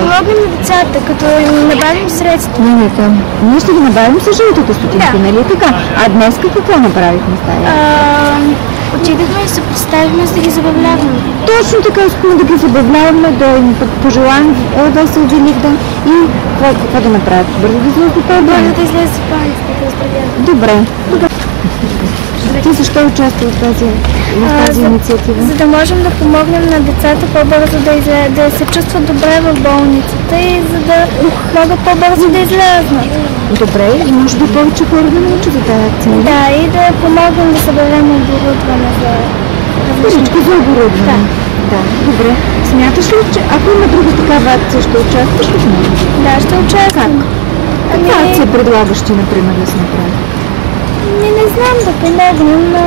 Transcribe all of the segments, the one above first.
помогнем на децата, като им набавим средства. Не, там. Ние ще ги набавим с жълтите стотинки, нали така? А днес какво направихме с тая? Отидахме и се представихме, за да ги забавляваме. Точно така, искаме да ги забавляваме, да им пожелаем весел Великден и какво да направят? Бързо да излезе по Бързо да излезе с паницата, да оздравява. Добре. Ти защо участва в тази инициатива? За да можем да помогнем на децата по-бързо да се чувстват добре в болницата и за да могат по-бързо да излезнат. Добре, и може би повече хора да научат за тази акция. Да, и да помогнем да съберем оборудване за парички за оборудване. Да, добре. Смяташ ли, че ако има друга такава акция, ще участваш ли в нея? Да, ще участвам. Каква акция предлагаш ти, например, да се направи? Не знам, да помогнем на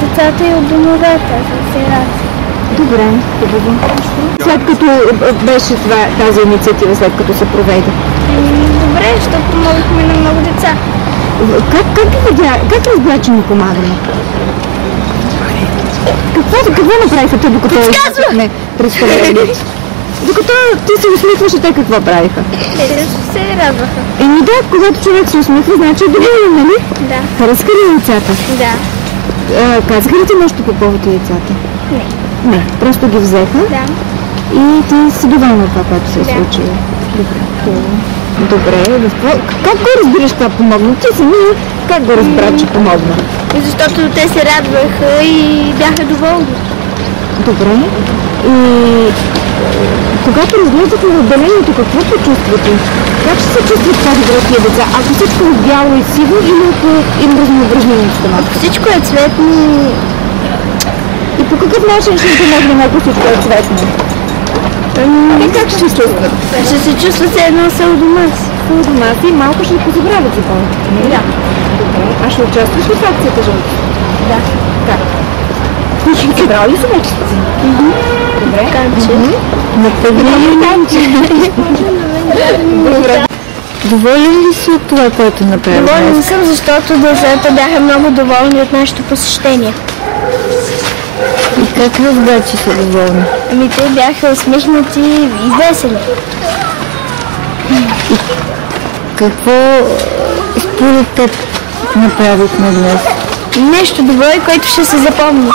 децата и от домовете за сираци. Добре, хубаво. След като беше тази инициатива, след като се проведе? Добре, защото помогнахме на много деца. Как разбра, че ни помагаме? Какво направиха те, докато изказвахме представлението? Докато ти се усмихваше, те какво правиха? Те се радваха. Да, когато човек се усмихва, значи е доволен, нали? Да. Харесаха ли децата? Да. Казаха ли ти нещо по повод и децата? Не, просто ги взеха. Да. И ти си доволна от това, което се е случило. Добре. Как го разбираш това помогна? Ти самия как го разбра, че помогна? Защото те се радваха и бяха доволни. Добре. И когато разглеждате на отделението, какво почувствате? Как ще се чувстват по-добре тия деца? Ако всичко е бяло и сиво или ако им разнообразни обстановка? Ако всичко е цветно... И по какъв начин ще им помогнем, ако всичко е цветно? И как ще се чувстват? Ще се чувстват все едно са у дома си. У дома си и малко ще позабравят за болките. Да. Добре. А ще участваш ли в акцията жълта? Да. Как? Ти ще събрал ли се вече? Добре. Добре. Доволен ли си от това, което направи? Доволен съм, защото децата бяха много доволни от нашето посещение. И как разбра, че са доволни? Те бяха усмихнати и весели. И какво според теб направихме днес? Нещо добро, което ще се запомни.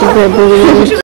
Добре, благодаря.